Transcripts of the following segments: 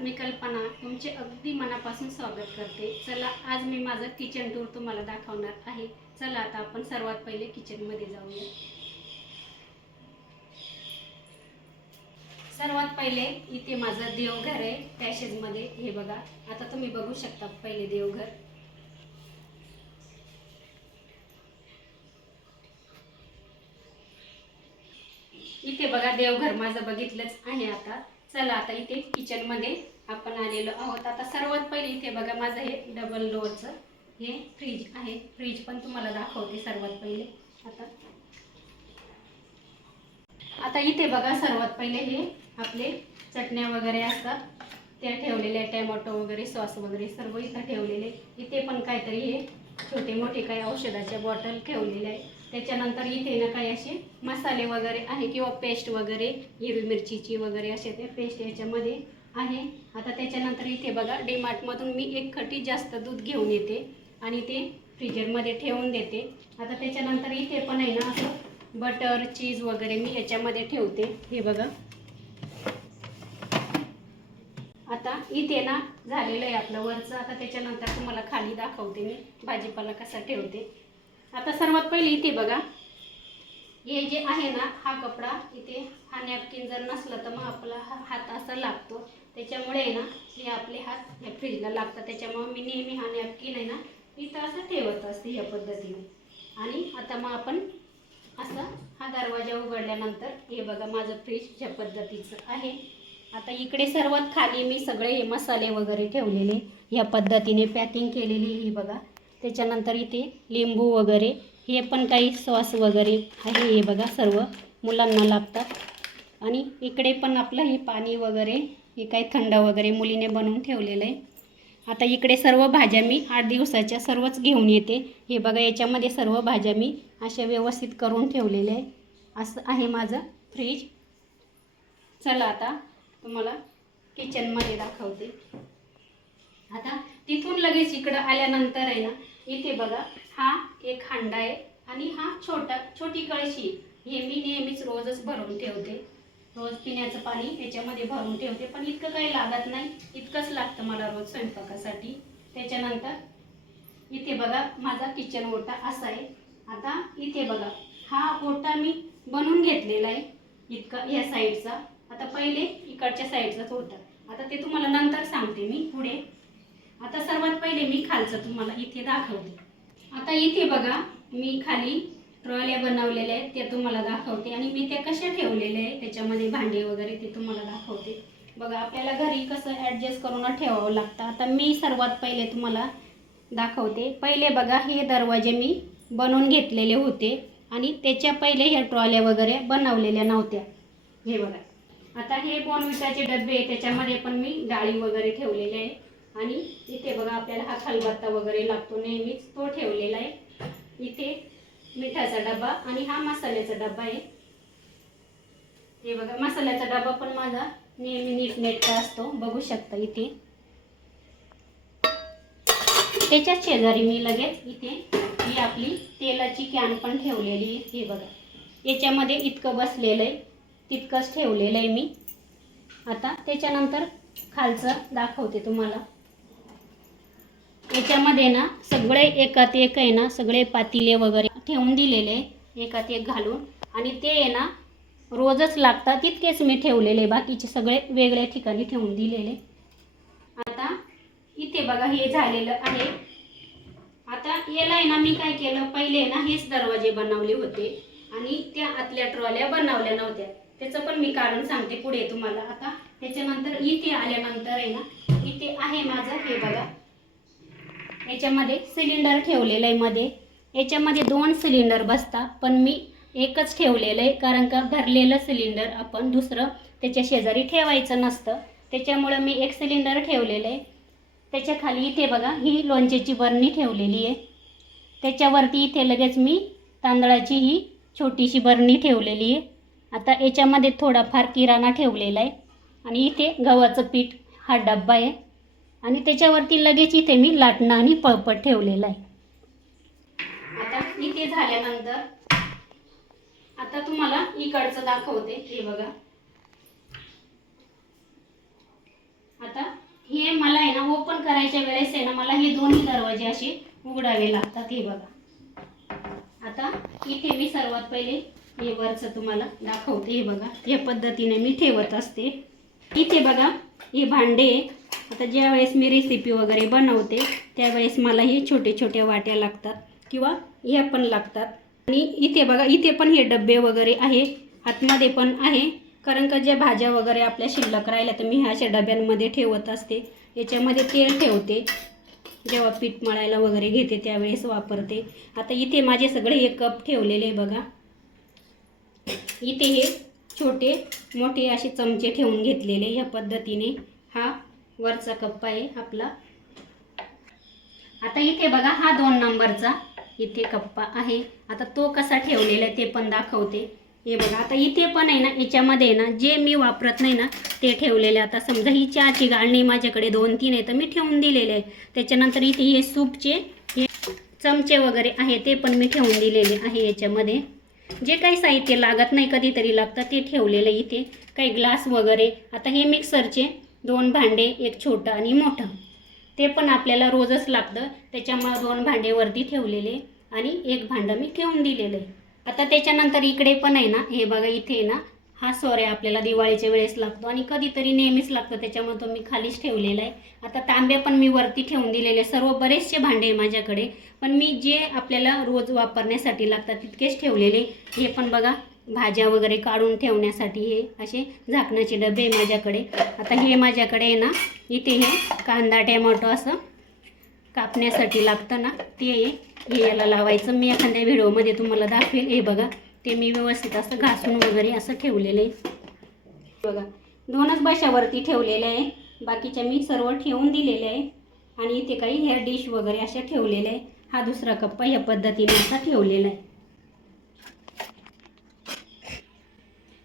मी कल्पना तुमचे अगदी मनापासून स्वागत करते. चला आज मी माझं किचन टूर तुम्हाला दाखवणार आहे. चला आता आपण सर्वात पहिले किचनमध्ये जाऊया. सर्वात पहिले इथे माझं देवघर आहे पॅशेजमध्ये हे बघा आता तुम्ही बघू शकता पहिले देवघर. इथे बघा देवघर माझं बघितलंच आहे आता. चला आता इथे किचनमध्ये आपण आलेलो आहोत. आता सर्वात पहिले इथे बघा माझं हे डबल डोअरचं हे फ्रीज आहे. फ्रीज पण तुम्हाला दाखवते सर्वात पहिले. आता. आता इथे बघा सर्वात पहिले हे आपले चटण्या वगैरे असतात. त्या ठेवलेल्या टॅमॅटो वगैरे सॉस वगैरे सर्व इथं ठेवलेले इथे पण काहीतरी हे छोटे मोठे काही औषधाच्या बॉटल ठेवलेले आहे त्याच्यानंतर इथे ना काही असे मसाले वगैरे आहे किंवा पेस्ट वगैरे हिरवी मिरचीची वगैरे असे ते पेस्ट याच्यामध्ये आहे. आता त्याच्यानंतर इथे बघा डीमार्टमधून मी एक खटी जास्त दूध घेऊन येते आणि ते फ्रीजरमध्ये ठेवून देते. आता त्याच्यानंतर इथे पण आहे ना असं बटर चीज वगैरे मी याच्यामध्ये ठेवते. हे बघा. आता इथे ना झालेलं आहे आपलं वरचं. आता त्याच्यानंतर तुम्हाला खाली दाखवते मी भाजीपाला कसा ठेवते. आता सर्वात पहिले इथे बघा. हे जे आहे ना हा कपडा इथे हा नॅपकिन जर नसला तर मग आपला हा हात असा लागतो. त्याच्यामुळे आहे ना हे आपले हात या फ्रीजला लागतात. त्याच्यामुळे मी नेहमी हा नॅपकिन आहे ना इथं असं ठेवत असते ह्या पद्धतीने. आणि आता मग आपण असं हा दरवाजा उघडल्यानंतर हे बघा माझं फ्रीज ह्या पद्धतीचं आहे. आता इकडे सर्वात खाली मी सगळे हे मसाले वगैरे ठेवलेले. ह्या पद्धतीने पॅकिंग केलेली ही बघा. त्याच्यानंतर इथे लिंबू वगैरे हे पण काही सॉस वगैरे आहे हे बघा सर्व मुलांना लागतात. आणि इकडे पण आपलं हे पाणी वगैरे हे काही थंड वगैरे मुलीने बनवून ठेवलेलं आहे. आता इकडे सर्व भाज्या मी आठ दिवसाच्या सर्वच घेऊन येते. हे बघा याच्यामध्ये सर्व भाज्या मी अशा व्यवस्थित करून ठेवलेल्या आहे. असं आहे माझं फ्रीज. चला आता तुम्हाला किचनमध्ये दाखवते. आता तिथून लगेच इकडं आल्यानंतर आहे ना इथे बघा हा एक हांडा आहे आणि हा छोटा छोटी कळशी हे मी नेहमीच रोजच भरून ठेवते. रोज पिण्याचं पाणी याच्यामध्ये भरून ठेवते. पण इतकं काही लागत नाही. इतकंच लागतं मला रोज स्वयंपाकासाठी. त्याच्यानंतर इथे बघा माझा किचन ओटा असा आहे. आता इथे बघा हा ओटा मी बनवून घेतलेला आहे. इतका या साईडचा आता पहिले इकडच्या साईडचाच होता आता ते तुम्हाला नंतर सांगते मी पुढे. आता सर्वात पहिले मी खालचं तुम्हाला इथे दाखवते. आता इथे बघा मी खाली ट्रॉल्या बनवलेल्या आहेत त्या तुम्हाला दाखवते. आणि मी त्या कशा ठेवलेल्या आहे त्याच्यामध्ये भांडे वगैरे ते तुम्हाला दाखवते. बघा आपल्याला घरी कसं ॲडजस्ट करून ठेवावं लागतं. आता मी सर्वात पहिले तुम्हाला दाखवते. पहिले बघा हे दरवाजे मी बनवून घेतलेले होते. आणि त्याच्या पहिले ह्या ट्रॉल्या वगैरे बनवलेल्या नव्हत्या. हे बघा. आता हे बोनविटाचे डबे आहे त्याच्यामध्ये पण मी डाळी वगैरे ठेवलेले आहे. आणि इथे बघा आपल्याला हा खलबत्ता वगैरे लागतो. नेहमीच तो ठेवलेला आहे. इथे मिठाचा डबा आणि हा मसाल्याचा डबा आहे. हे बघा मसाल्याचा डबा पण माझा नेहमी नीटनेटका असतो. बघू शकता इथे. त्याच्याच शेजारी मी लगेच इथे ही आपली तेलाची कॅन पण ठेवलेली आहे. हे बघा. याच्यामध्ये इतकं बसलेलं आहे. तितकंच ठेवलेलं आहे मी. आता त्याच्यानंतर खालचं दाखवते तुम्हाला. याच्यामध्ये ना सगळे एकात एक आहे ना सगळे पातिले वगैरे ठेवून दिलेले एकात एक घालून. आणि ते आहे ना रोजच लागतात तितकेच मी ठेवलेले बाकीचे सगळे वेगळ्या ठिकाणी ठेवून दिलेले. आता इथे बघा हे झालेलं आहे. आता याला आहे ना मी काय केलं पहिले ना हेच दरवाजे बनवले होते. आणि त्या आतल्या ट्रॉल्या बनवल्या नव्हत्या. त्याचं पण मी कारण सांगते पुढे तुम्हाला. आता त्याच्यानंतर इथे आल्यानंतर आहे ना इथे आहे माझं हे बघा. याच्यामध्ये सिलेंडर ठेवलेलं आहे मध्ये. याच्यामध्ये दोन सिलेंडर बसतात पण मी एकच ठेवलेलं आहे कारण का भरलेलं सिलेंडर आपण दुसरं त्याच्या शेजारी ठेवायचं नसतं. त्याच्यामुळं मी एक सिलेंडर ठेवलेलं आहे त्याच्याखाली इथे बघा ही लोणच्याची बरणी ठेवलेली आहे. त्याच्यावरती इथे लगेच मी तांदळाची ही छोटीशी बरणी ठेवलेली आहे. आता याच्यामध्ये थोडाफार किराणा ठेवलेला आहे आणि इथे गव्हाचं पीठ हा डब्बा आहे. आणि त्याच्यावरती लगेच इथे मी लाटणं आणि पळपट ठेवलेलं आहे. आता इथे झाल्यानंतर आता तुम्हाला इकडचं दाखवते हे बघा. आता हे मला आहे ना ओपन करायच्या वेळेस आहे ना मला हे दोन्ही दरवाजे असे उघडावे लागतात हे बघा. आता इथे मी सर्वात पहिले हे वरचं तुम्हाला दाखवते हे बघा. या पद्धतीने मी ठेवत असते. इथे बघा हे भांडे आता ज्या वेळेस मी रेसिपी वगैरे बनवते त्यावेळेस मला हे छोटे छोटे वाट्या लागतात किंवा ह्या पण लागतात. आणि इथे बघा इथे पण हे डबे वगैरे आहे आतमध्ये पण आहे. कारण का ज्या भाज्या वगैरे आपल्या शिल्लक राहिल्या तर मी ह्या अशा डब्यांमध्ये ठेवत असते. याच्यामध्ये तेल ठेवते. जेव्हा पीठ मळायला वगैरे घेते त्यावेळेस वापरते. आता इथे माझे सगळे हे कप ठेवलेले बघा. इथे हे छोटे मोठे असे चमचे ठेवून घेतलेले या पद्धतीने. हा वरचा कप्पा आहे आपला. आता इथे बघा हा दोन नंबरचा इथे कप्पा आहे. आता तो कसा ठेवलेला आहे ते पण दाखवते. हे बघा आता इथे पण आहे ना याच्यामध्ये आहे ना जे मी वापरत नाही ना ते ठेवलेले आता. समजा ही चहाची गाळणी माझ्याकडे दोन तीन आहे तर मी ठेवून दिलेले आहे. त्याच्यानंतर इथे हे सूपचे हे चमचे वगैरे आहे ते पण मी ठेवून दिलेले आहे याच्यामध्ये. जे काही साहित्य लागत नाही कधीतरी लागतं ते ठेवलेलं इथे. काही ग्लास वगैरे. आता हे मिक्सरचे दोन भांडे एक छोटं आणि मोठं. ते पण आपल्याला रोजच लागतं. त्याच्यामुळं दोन भांडे वरती ठेवलेले आणि एक भांडं मी ठेवून दिलेलं. आहे आता त्याच्यानंतर इकडे पण आहे ना हे बघा इथे आहे ना हा सोऱ्या आपल्याला दिवाळीच्या वेळेस लागतो आणि कधीतरी नेहमीच लागतो. त्याच्यामुळे तो मी खालीच ठेवलेला आहे. आता तांबे पण मी वरती ठेवून दिलेले सर्व बरेचसे भांडे आहे माझ्याकडे. पण मी जे आपल्याला रोज वापरण्यासाठी लागतात तितकेच ठेवलेले. हे पण बघा भाज्या वगैरे काढून ठेवण्यासाठी हे असे झाकणाचे डबे आहे माझ्याकडे. आता हे माझ्याकडे आहे ना इथे हे कांदा टॅमॅटो असं कापण्यासाठी लागतं ना ते हे याला लावायचं. मी एखाद्या व्हिडिओमध्ये तुम्हाला दाखवेल. हे बघा ते मी व्यवस्थित असं घासून वगैरे असं ठेवलेलं आहे. बघा दोनच भाषावरती ठेवलेले आहे. बाकीच्या मी सर्व ठेवून दिलेले आहे. आणि इथे काही हेअर डिश वगैरे अशा ठेवलेल्या आहे. हा दुसरा कप्पा ह्या पद्धतीने असा ठेवलेला आहे.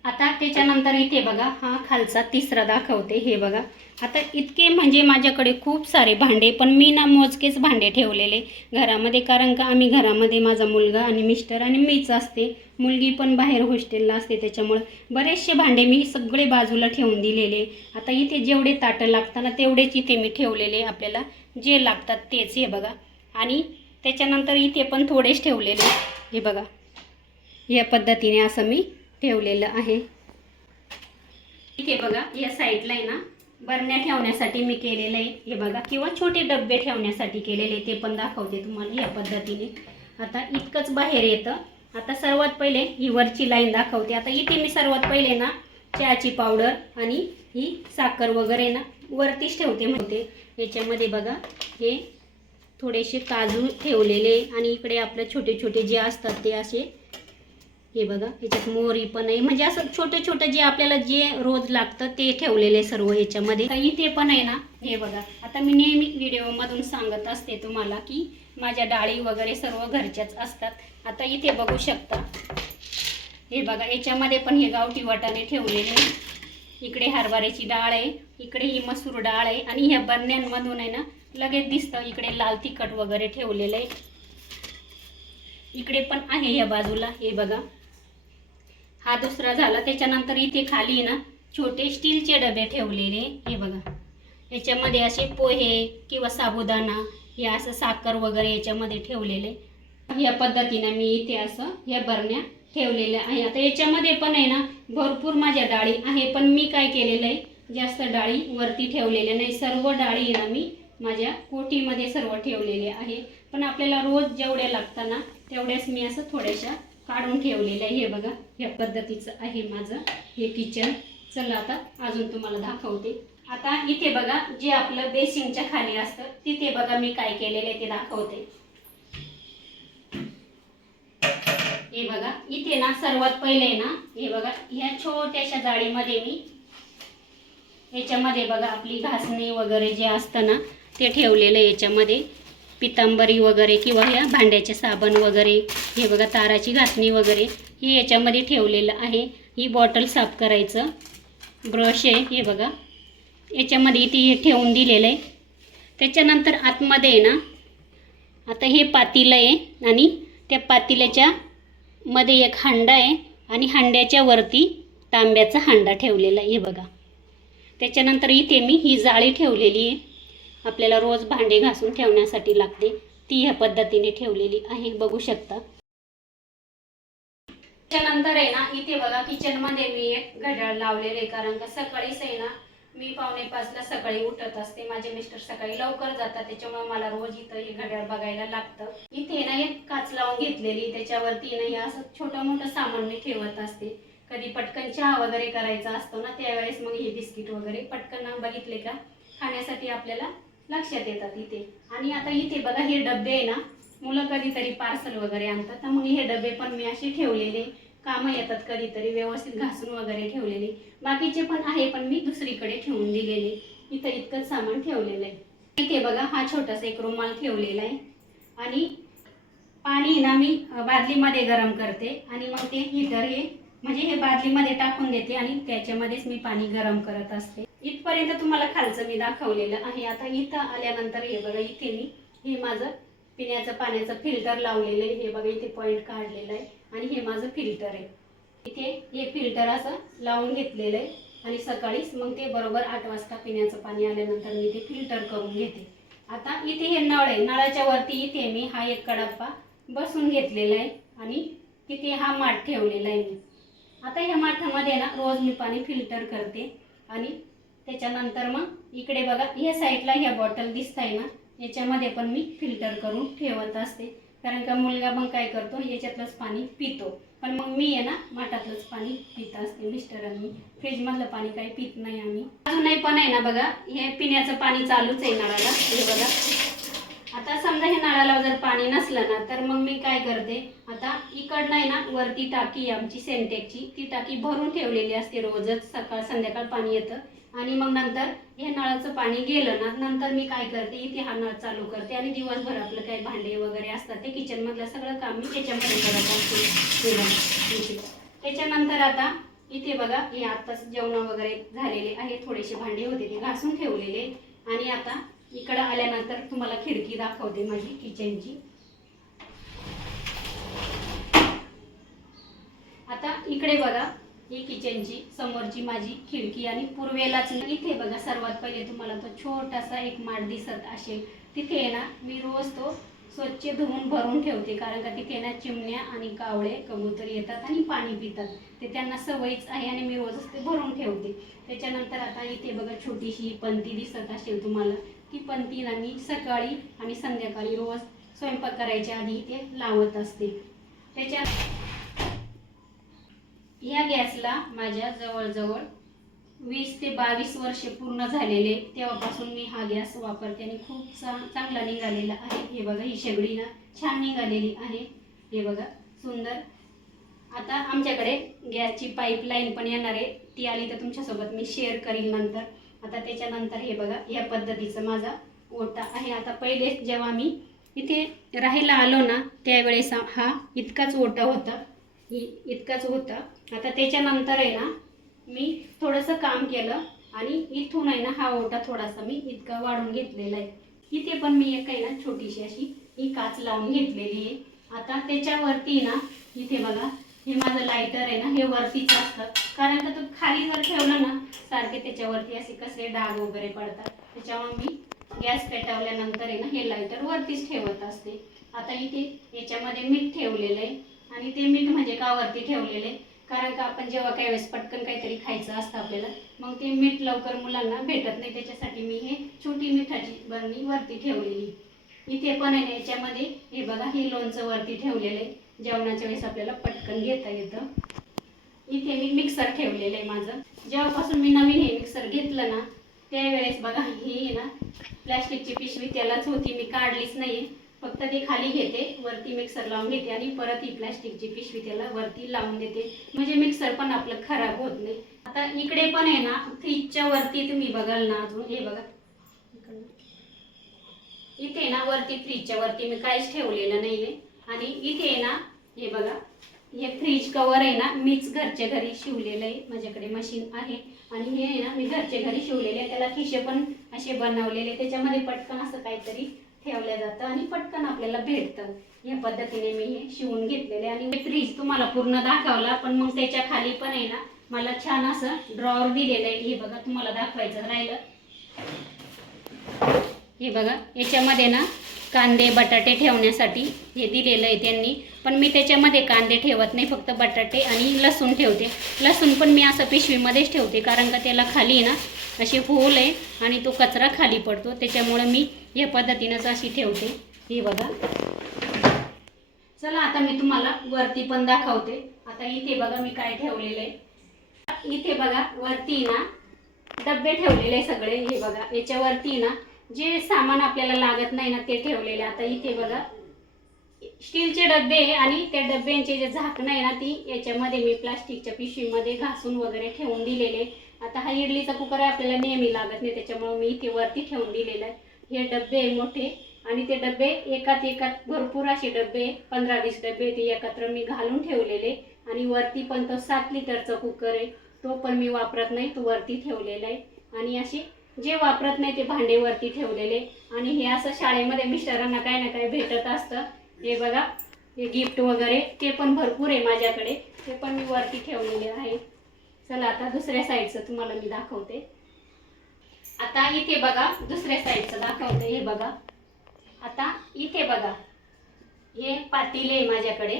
आता त्याच्यानंतर इथे बघा हा खालचा तिसरा दाखवते हे बघा. आता इतके म्हणजे माझ्याकडे खूप सारे भांडे पण मी ना मोजकेच भांडे ठेवलेले घरामध्ये कारण का आम्ही घरामध्ये माझा मुलगा आणि मिस्टर आणि मीच असते. मुलगी पण बाहेर हॉस्टेलला असते त्याच्यामुळं बरेचसे भांडे मी सगळे बाजूला ठेवून दिलेले. आता इथे जेवढे ताटं लागतात ना तेवढेच इथे मी ठेवलेले आपल्याला. जे लागतात तेच हे बघा. आणि त्याच्यानंतर इथे पण थोडेच ठेवलेले हे बघा. या पद्धतीने असं मी ठेवलेलं आहे. इथे बघा या साईडला आहे ना बरण्या ठेवण्यासाठी मी केलेलं आहे. हे बघा किंवा छोटे डबे ठेवण्यासाठी केलेले ते पण दाखवते तुम्हाला या पद्धतीने. आता इतकंच बाहेर येतं. आता सर्वात पहिले ही वरची लाईन दाखवते. आता इथे मी सर्वात पहिले ना चहाची पावडर आणि ही साखर वगैरे ना वरतीच ठेवते म्हणते. याच्यामध्ये बघा हे थोडेसे काजू ठेवलेले आणि इकडे आपले छोटे छोटे जे असतात ते असे हे बघा याच्यात मोहरी पण आहे. म्हणजे असं छोटे छोटे जे आपल्याला जे रोज लागतं ते ठेवलेले सर्व याच्यामध्ये तर इथे पण आहे ना हे बघा. आता मी नेहमी व्हिडिओमधून सांगत असते तुम्हाला की माझ्या डाळी वगैरे सर्व घरच्याच असतात. आता इथे बघू शकता. हे बघा याच्यामध्ये पण हे गावठी वाटाणे ठेवलेले इकडे हरभऱ्याची डाळ आहे इकडे ही मसूर डाळ आहे आणि ह्या बरण्यांमधून आहे ना लगेच दिसतं इकडे लाल तिखट वगैरे ठेवलेलं आहे. इकडे पण आहे या बाजूला हे बघा. हा दुसरा झाला. त्याच्यानंतर इथे खाली ना छोटे स्टीलचे डबे ठेवलेले. हे बघा. याच्यामध्ये असे पोहे किंवा साबुदाणा हे असं साखर वगैरे याच्यामध्ये ठेवलेले. या पद्धतीनं मी इथे असं ह्या बरण्या ठेवलेल्या आहे. आता याच्यामध्ये पण आहे ना भरपूर माझ्या डाळी आहे पण मी काय केलेलं आहे जास्त डाळी वरती ठेवलेल्या नाही. सर्व डाळी ना मी माझ्या कोटीमध्ये सर्व ठेवलेले आहे. पण आपल्याला रोज जेवढ्या लागताना तेवढ्याच मी असं थोड्याशा काढून ठेवलेलं आहे. हे बघा ह्या पद्धतीचं आहे माझं हे किचन चला आता अजून तुम्हाला दाखवते. आता इथे बघा जे आपलं बेसिंगच्या खाली असतं तिथे बघा मी काय केलेलं आहे ते दाखवते. हे बघा इथे ना सर्वात पहिले ना हे बघा ह्या छोट्याशा जाळीमध्ये मी याच्यामध्ये बघा आपली घासणी वगैरे जे असतं ना ते ठेवलेलं याच्यामध्ये. पितांबरी वगैरे किंवा ह्या भांड्याचे साबण वगैरे हे बघा ताराची घासणी वगैरे हे याच्यामध्ये ठेवलेलं आहे. ही बॉटल साफ करायचं. ब्रश आहे हे बघा. याच्यामध्ये इथे हे ठेवून दिलेलं आहे. त्याच्यानंतर आतमध्ये आहे ना आता हे पातेलं आहे आणि त्या पातेल्याच्या मध्ये एक हांडा आहे आणि हांड्याच्या वरती तांब्याचा हांडा ठेवलेला आहे हे बघा. त्याच्यानंतर इथे मी ही जाळी ठेवलेली आहे. आपल्याला रोज भांडे घासून ठेवण्यासाठी लागते. ती ह्या पद्धतीने ठेवलेली आहे. बघू शकता. त्याच्यानंतर आहे ना इथे बघा किचनमध्ये मी एक घड्याळ लावलेले आहे. कारण का सकाळीच आहे ना मी पावणे पाचला सकाळी उठत असते. माझे मिस्टर सकाळी लवकर जातात. त्याच्यामुळे मला रोज इथं हे घड्याळ बघायला लागतं. इथे ना एक काच लावून घेतलेली. त्याच्यावरती ना हे असं छोटं मोठं सामान मी ठेवत असते. कधी पटकन चहा वगैरे करायचा असतो ना त्यावेळेस मग हे बिस्किट वगैरे पटकन बघितले का? खाण्यासाठी आपल्याला लक्षात येतात इथे. आणि आता इथे बघा हे डबे आहे ना मुलं कधीतरी पार्सल वगैरे आणतात. तर मग हे डबे पण मी असे ठेवलेले. कामं येतात कधीतरी व्यवस्थित घासून वगैरे ठेवलेले. बाकीचे पण आहे पण मी दुसरीकडे ठेवून दिलेले. इथं इतकंच सामान ठेवलेलं आहे. इथे बघा हा छोटासा एक रुमाल ठेवलेला आहे. आणि पाणी ना मी बादलीमध्ये गरम करते. आणि मग ते हिटर हे म्हणजे हे बादलीमध्ये टाकून देते आणि त्याच्यामध्येच मी पाणी गरम करत असते. इथपर्यंत तुम्हाला खालचं मी दाखवलेलं आहे. आता इथं आल्यानंतर हे बघा इथे मी हे माझं पिण्याचं पाण्याचं फिल्टर लावलेलं आहे. हे बघा इथे पॉईंट काढलेलं आहे. आणि हे माझं फिल्टर आहे. इथे हे फिल्टर असं लावून घेतलेलं आहे. आणि सकाळीच मग ते बरोबर आठ वाजता पिण्याचं पाणी आल्यानंतर मी ते फिल्टर करून घेते. आता इथे हे नळ आहे. नळाच्या वरती इथे मी हा एक कडप्पा बसून घेतलेला आहे. आणि तिथे हा माठ ठेवलेला आहे मी. आता ह्या माठामध्ये ना रोज मी पाणी फिल्टर करते. आणि त्याच्यानंतर मग इकडे बघा या साईडला ह्या बॉटल दिसत आहे ना याच्यामध्ये पण मी फिल्टर करून ठेवत असते. कारण का मुलगा मग काय करतो याच्यातलंच पाणी पितो. पण मग मी आहे ना माठातलंच पाणी पित असते मिस्टरांनी फ्रीजमधलं पाणी काही पित नाही आम्ही. अजूनही पण आहे ना बघा हे पिण्याचं पाणी चालूच आहे नळाला. हे बघा. आता समजा हे नळाला जर पाणी नसलं ना तर मग मी काय करते आता इकडनं आहे ना वरती टाकी आमची सेंटेकची ती टाकी भरून ठेवलेली असते रोजच सकाळ संध्याकाळ पाणी येतं. आणि मग नंतर हे नळाचं पाणी गेलं ना नंतर मी काय करते इथे हा नळ चालू करते आणि दिवसभर आपलं काही भांडे वगैरे असतात ते किचनमधलं सगळं काम मी त्याच्यामध्ये करत असते. त्याच्यानंतर आता इथे बघा हे आत्ताच जेवण वगैरे झालेले आहे थोडेसे भांडे होते ते घासून ठेवलेले. आणि आता इकडं आल्यानंतर तुम्हाला खिडकी दाखवते माझी किचनची आता इकडे बघा ही किचनची समोरची माझी खिडकी आणि पूर्वेलाच इथे बघा सर्वात पहिले तुम्हाला तो छोटासा एक माठ दिसत असेल. तिथे आहे ना मी रोज तो स्वच्छ धुवून भरून ठेवते कारण का तिथे ना चिमण्या आणि कावळे कबूतर येतात आणि पाणी पितात. ते त्यांना सवयीच आहे आणि मी रोजच ते भरून ठेवते. त्याच्यानंतर आता इथे बघा छोटीशी पंती दिसत असेल तुम्हाला. ती पंती ना मी सकाळी आणि संध्याकाळी रोज स्वयंपाक करायच्या आधी इथे लावत असते. त्याच्या ह्या गॅसला माझ्या जवळजवळ वीस ते बावीस वर्षे पूर्ण झालेले तेव्हापासून मी हा गॅस वापरते आणि खूप चांगला निघालेला आहे. हे बघा ही शेगडी ना छान निघालेली आहे. हे बघा सुंदर. आता आमच्याकडे गॅसची पाईपलाईन पण येणार आहे. ती आली तर तुमच्यासोबत मी शेअर करीन नंतर. आता त्याच्यानंतर हे बघा या पद्धतीचं माझा ओटा आहे. आता पहिले जेव्हा मी इथे राहायला आलो ना त्यावेळेस हा इतकाच ओटा होता. इतकंच होतं. आता त्याच्यानंतर आहे ना मी थोडंसं काम केलं आणि इथून आहे ना हा ओटा थोडासा मी इतका वाढून घेतलेला आहे. इथे पण मी एक आहे ना छोटीशी अशी ही काच लावून घेतलेली आहे. आता त्याच्यावरती ना इथे बघा हे माझं लायटर आहे ना हे वरतीच असतं. कारण का तो खाली जर ठेवलं ना सारखे त्याच्यावरती असे कसे डाग वगैरे पडतात. त्याच्यामुळे मी गॅस पेटवल्यानंतर आहे ना हे लायटर वरतीच ठेवत असते. आता इथे याच्यामध्ये मीठ ठेवलेलं आहे. आणि ते मीठ म्हणजे का वरती ठेवलेले. कारण का आपण जेव्हा काही वेळेस पटकन काहीतरी खायचं असतं आपल्याला मग ते मीठ लवकर मुलांना भेटत नाही. त्याच्यासाठी मी हे छोटी मिठाची बरणी वरती ठेवलेली. इथे पण आहे याच्यामध्ये हे बघा हे लोणचं वरती ठेवलेलं. आहे जेवणाच्या वेळेस आपल्याला पटकन घेता येतं. इथे मी मिक्सर ठेवलेलं आहे माझं. जेव्हापासून मी नवीन हे मिक्सर घेतलं ना त्यावेळेस बघा ही ना प्लॅस्टिकची पिशवी त्यालाच होती. मी काढलीच नाही फक्त ते खाली घेते वरती मिक्सर लावून घेते आणि परत ही प्लॅस्टिकची पिशवी त्याला वरती लावून देते. म्हणजे मिक्सर पण आपलं खराब होत नाही. आता इकडे पण आहे ना फ्रीजच्या वरती तुम्ही बघाल ना अजून हे बघा. इथे ना वरती फ्रीजच्या वरती मी काहीच ठेवलेलं नाहीये. आणि इथे आहे ना हे बघा. हे फ्रीज कवर आहे ना मीच घरच्या घरी शिवलेलं आहे. माझ्याकडे मशीन आहे. आणि हे आहे ना मी घरच्या घरी शिवलेले त्याला खिशे पण असे बनवलेले त्याच्यामध्ये पटकन असं काहीतरी ठेवल्या जातं आणि पटकन आपल्याला भेटतं. या पद्धतीने मी हे शिवून घेतलेले आणि फ्रीज तुम्हाला पूर्ण दाखवला पण मग त्याच्याखाली पण आहे ना मला छान असं ड्रॉवर दिलेलं आहे. हे बघा तुम्हाला दाखवायचं राहिलं. हे बघा याच्यामध्ये ना कांदे बटाटे ठेवण्यासाठी हे दिलेलं आहे त्यांनी. पण मी त्याच्यामध्ये कांदे ठेवत नाही फक्त बटाटे आणि लसूण ठेवते. लसूण पण मी असं पिशवीमध्येच ठेवते कारण का त्याला खाली ना अशी होल आहे आणि तो कचरा खाली पडतो. त्याच्यामुळं मी या पद्धतीनंच अशी ठेवते. हे बघा. चला आता मी तुम्हाला वरती पण दाखवते. आता इथे बघा मी काय ठेवलेलं आहे. इथे बघा वरती ना डब्बे ठेवलेले सगळे. हे बघा याच्यावरती ना जे सामान आपल्याला लागत नाही ना ते ठेवलेले आता इथे बघा. स्टीलचे डबे आहे आणि त्या डब्यांचे जे झाकणं आहे ना ती याच्यामध्ये मी प्लास्टिकच्या पिशवीमध्ये घासून वगैरे ठेवून दिलेले आता हा इडलीचा कुकर आहे आपल्याला नेहमी लागत नाही त्याच्यामुळे मी इथे वरती ठेवून दिलेलं आहे. हे डबे आहे मोठे आणि ते डबे एकात एकात भरपूर असे डबे पंधरा वीस डबे ते एकत्र मी घालून ठेवलेले आणि वरती पण तो सात लिटरचा कुकर आहे. तो पण मी वापरत नाही तो वरती ठेवलेला आहे. आणि असे जे वापरत नाही ते भांडे वरती ठेवलेले. आणि हे असं शाळेमध्ये मिस्टरांना काय ना काय भेटत असतं. हे बघा हे गिफ्ट वगैरे ते पण भरपूर आहे माझ्याकडे. ते पण मी वरती ठेवलेले आहे. चला आता दुसऱ्या साईडचं तुम्हाला मी दाखवते. आता इथे बघा दुसऱ्या साईडचं दाखवते. हे बघा. आता इथे बघा. हे पातेले आहे माझ्याकडे.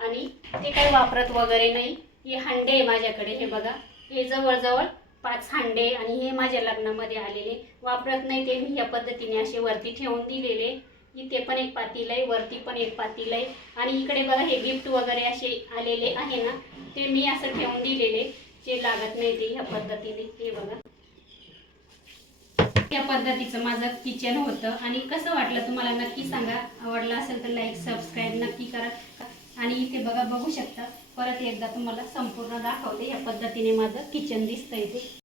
आणि ते काही वापरत वगैरे नाही. हे हांडे आहे माझ्याकडे. हे बघा. हे जवळजवळ पाच हांडे आणि हे माझ्या लग्नामध्ये आलेले. वापरत नाही ते मी या पद्धतीने असे वरती ठेवून दिलेले. इथे पण एक पातील आहे वरती पण एक पातील आहे. आणि इकडे बघा हे गिफ्ट वगैरे असे आलेले आहे ना ते मी असं ठेवून दिलेले. जे लागत नाही ते ह्या पद्धतीने हे बघा. या पद्धतीचं माझं किचन होतं. आणि कसं वाटलं तुम्हाला नक्की सांगा. आवडलं असेल तर लाईक सबस्क्राईब नक्की करा. आणि इथे बघा बघू शकता. परत एकदा तुम्हाला संपूर्ण दाखवते या पद्धतीने माझं किचन दिसतं इथे